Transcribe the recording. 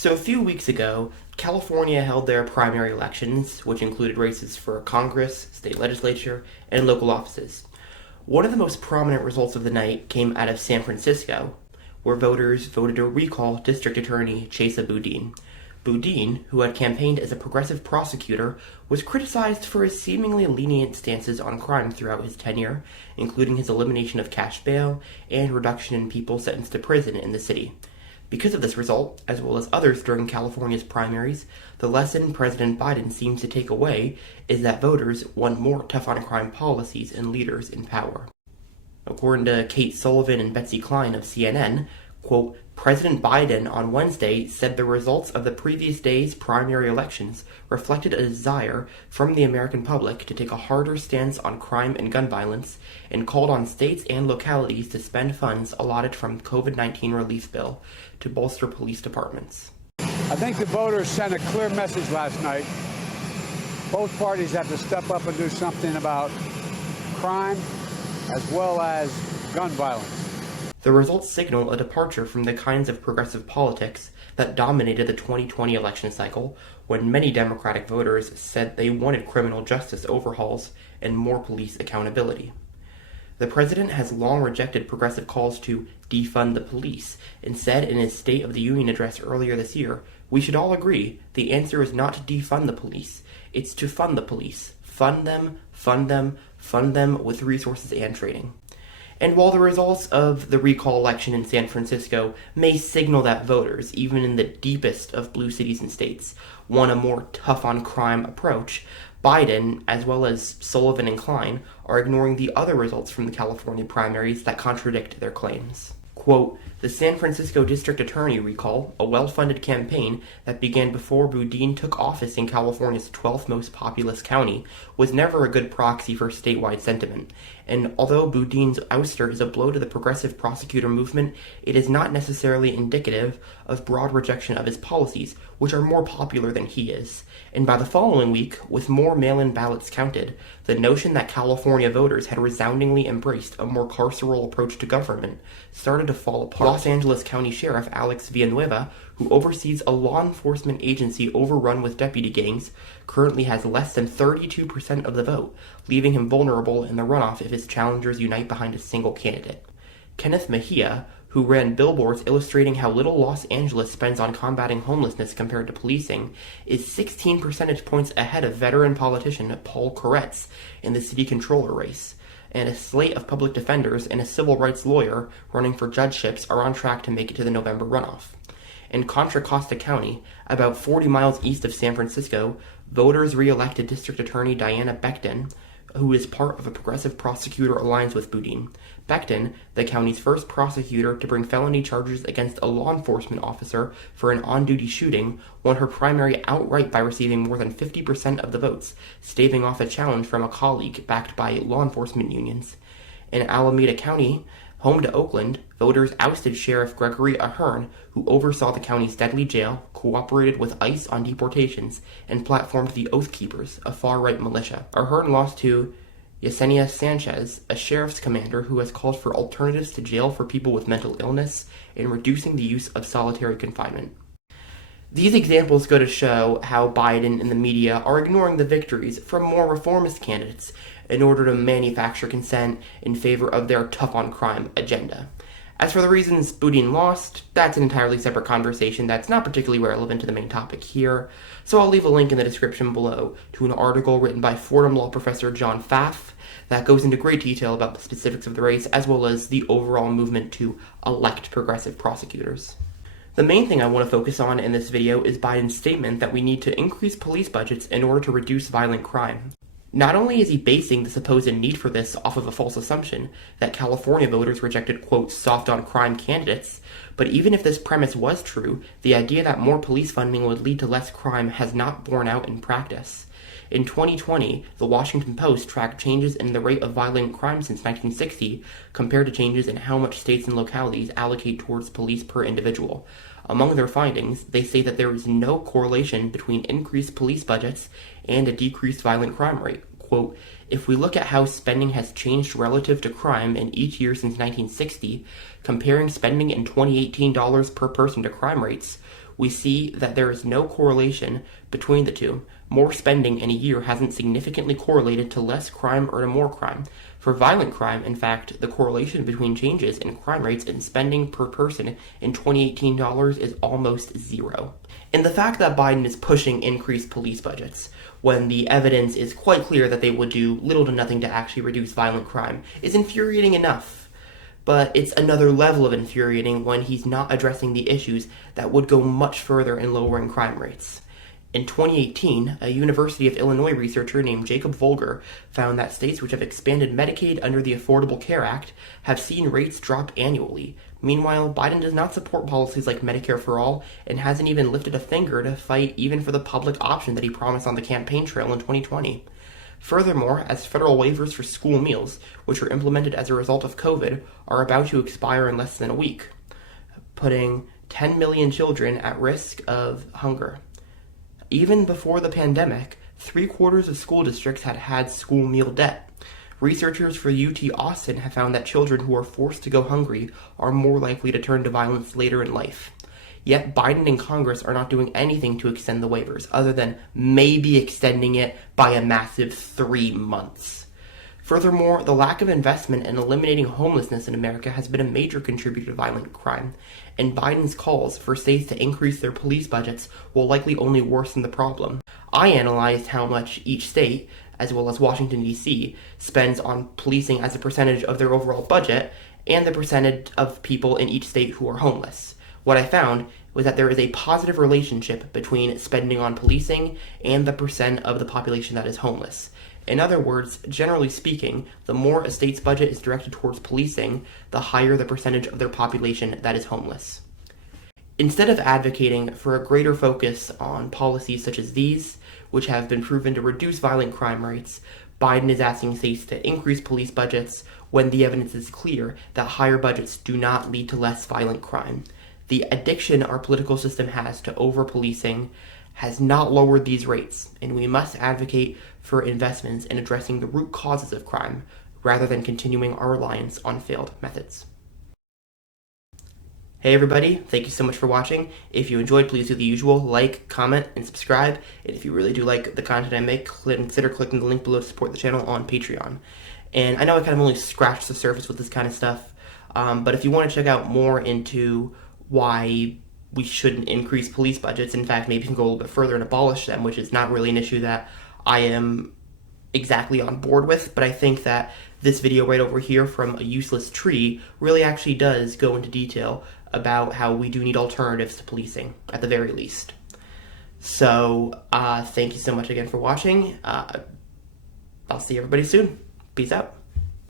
So a few weeks ago, California held their primary elections, which included races for Congress, state legislature, and local offices. One of the most prominent results of the night came out of San Francisco, where voters voted to recall District Attorney Chesa Boudin. Boudin, who had campaigned as a progressive prosecutor, was criticized for his seemingly lenient stances on crime throughout his tenure, including his elimination of cash bail and reduction in people sentenced to prison in the city. Because of this result, as well as others during California's primaries, the lesson President Biden seems to take away is that voters want more tough-on-crime policies and leaders in power. According to Kate Sullivan and Betsy Klein of CNN, quote, President Biden on Wednesday said the results of the previous day's primary elections reflected a desire from the American public to take a harder stance on crime and gun violence and called on states and localities to spend funds allotted from COVID-19 relief bill to bolster police departments. I think the voters sent a clear message last night. Both parties have to step up and do something about crime as well as gun violence. The results signal a departure from the kinds of progressive politics that dominated the 2020 election cycle, when many Democratic voters said they wanted criminal justice overhauls and more police accountability. The president has long rejected progressive calls to defund the police and said in his State of the Union address earlier this year, "We should all agree the answer is not to defund the police, it's to fund the police. Fund them, fund them, fund them with resources and training." And while the results of the recall election in San Francisco may signal that voters, even in the deepest of blue cities and states, want a more tough-on-crime approach, Biden, as well as Sullivan and Klein, are ignoring the other results from the California primaries that contradict their claims. Quote, the San Francisco District Attorney recall, a well-funded campaign that began before Boudin took office in California's 12th most populous county, was never a good proxy for statewide sentiment. And although Boudin's ouster is a blow to the progressive prosecutor movement, it is not necessarily indicative of broad rejection of his policies, which are more popular than he is. And by the following week, with more mail-in ballots counted, the notion that California voters had resoundingly embraced a more carceral approach to government started to fall apart. Los Angeles County Sheriff Alex Villanueva, who oversees a law enforcement agency overrun with deputy gangs, currently has less than 32% of the vote, leaving him vulnerable in the runoff if his challengers unite behind a single candidate. Kenneth Mejia, who ran billboards illustrating how little Los Angeles spends on combating homelessness compared to policing, is 16 percentage points ahead of veteran politician Paul Koretz in the city controller race, and a slate of public defenders and a civil rights lawyer running for judgeships are on track to make it to the November runoff. In Contra Costa County, about 40 miles east of San Francisco, voters re-elected District Attorney Diana Becton, who is part of a progressive prosecutor alliance with Boudin. Becton, the county's first prosecutor to bring felony charges against a law enforcement officer for an on-duty shooting, won her primary outright by receiving more than 50% of the votes, staving off a challenge from a colleague backed by law enforcement unions. In Alameda County, home to Oakland, voters ousted Sheriff Gregory Ahern, who oversaw the county's deadly jail, cooperated with ICE on deportations, and platformed the Oath Keepers, a far-right militia. Ahern lost to Yesenia Sanchez, a sheriff's commander who has called for alternatives to jail for people with mental illness and reducing the use of solitary confinement. These examples go to show how Biden and the media are ignoring the victories from more reformist candidates in order to manufacture consent in favor of their tough-on-crime agenda. As for the reasons Boudin lost, that's an entirely separate conversation that's not particularly relevant to the main topic here, so I'll leave a link in the description below to an article written by Fordham Law professor John Pfaff that goes into great detail about the specifics of the race as well as the overall movement to elect progressive prosecutors. The main thing I want to focus on in this video is Biden's statement that we need to increase police budgets in order to reduce violent crime. Not only is he basing the supposed need for this off of a false assumption that California voters rejected, quote, soft-on-crime candidates, but even if this premise was true, the idea that more police funding would lead to less crime has not borne out in practice. In 2020, the Washington Post tracked changes in the rate of violent crime since 1960 compared to changes in how much states and localities allocate towards police per individual. Among their findings, they say that there is no correlation between increased police budgets and a decreased violent crime rate. quote, "If we look at how spending has changed relative to crime in each year since 1960, comparing spending in 2018 dollars per person to crime rates, we see that there is no correlation between the two. More spending in a year hasn't significantly correlated to less crime or to more crime. For violent crime, in fact, the correlation between changes in crime rates and spending per person in 2018 dollars is almost zero." And the fact that Biden is pushing increased police budgets, when the evidence is quite clear that they would do little to nothing to actually reduce violent crime, is infuriating enough. But it's another level of infuriating when he's not addressing the issues that would go much further in lowering crime rates. In 2018, a University of Illinois researcher named Jacob Volger found that states which have expanded Medicaid under the Affordable Care Act have seen rates drop annually. Meanwhile, Biden does not support policies like Medicare for All and hasn't even lifted a finger to fight even for the public option that he promised on the campaign trail in 2020. Furthermore, as federal waivers for school meals, which were implemented as a result of COVID, are about to expire in less than a week, putting 10 million children at risk of hunger. Even before the pandemic, 3/4 of school districts had had school meal debt. Researchers for UT Austin have found that children who are forced to go hungry are more likely to turn to violence later in life. Yet Biden and Congress are not doing anything to extend the waivers, other than maybe extending it by a massive 3 months. Furthermore, the lack of investment in eliminating homelessness in America has been a major contributor to violent crime, and Biden's calls for states to increase their police budgets will likely only worsen the problem. I analyzed how much each state, as well as Washington, D.C., spends on policing as a percentage of their overall budget, and the percentage of people in each state who are homeless. What I found was that there is a positive relationship between spending on policing and the percent of the population that is homeless. In other words, generally speaking, the more a state's budget is directed towards policing, the higher the percentage of their population that is homeless. Instead of advocating for a greater focus on policies such as these, which have been proven to reduce violent crime rates, Biden is asking states to increase police budgets when the evidence is clear that higher budgets do not lead to less violent crime. The addiction our political system has to over-policing has not lowered these rates, and we must advocate for investments in addressing the root causes of crime, rather than continuing our reliance on failed methods. Hey everybody, thank you so much for watching. If you enjoyed, please do the usual, like, comment, and subscribe. And if you really do like the content I make, consider clicking the link below to support the channel on Patreon. And I know I kind of only scratched the surface with this kind of stuff, but if you want to check out more into why we shouldn't increase police budgets, in fact, maybe you can go a little bit further and abolish them, which is not really an issue that I am exactly on board with, but I think that this video right over here from A Useless Tree really actually does go into detail about how we do need alternatives to policing, at the very least. So, thank you so much again for watching. I'll see everybody soon. Peace out.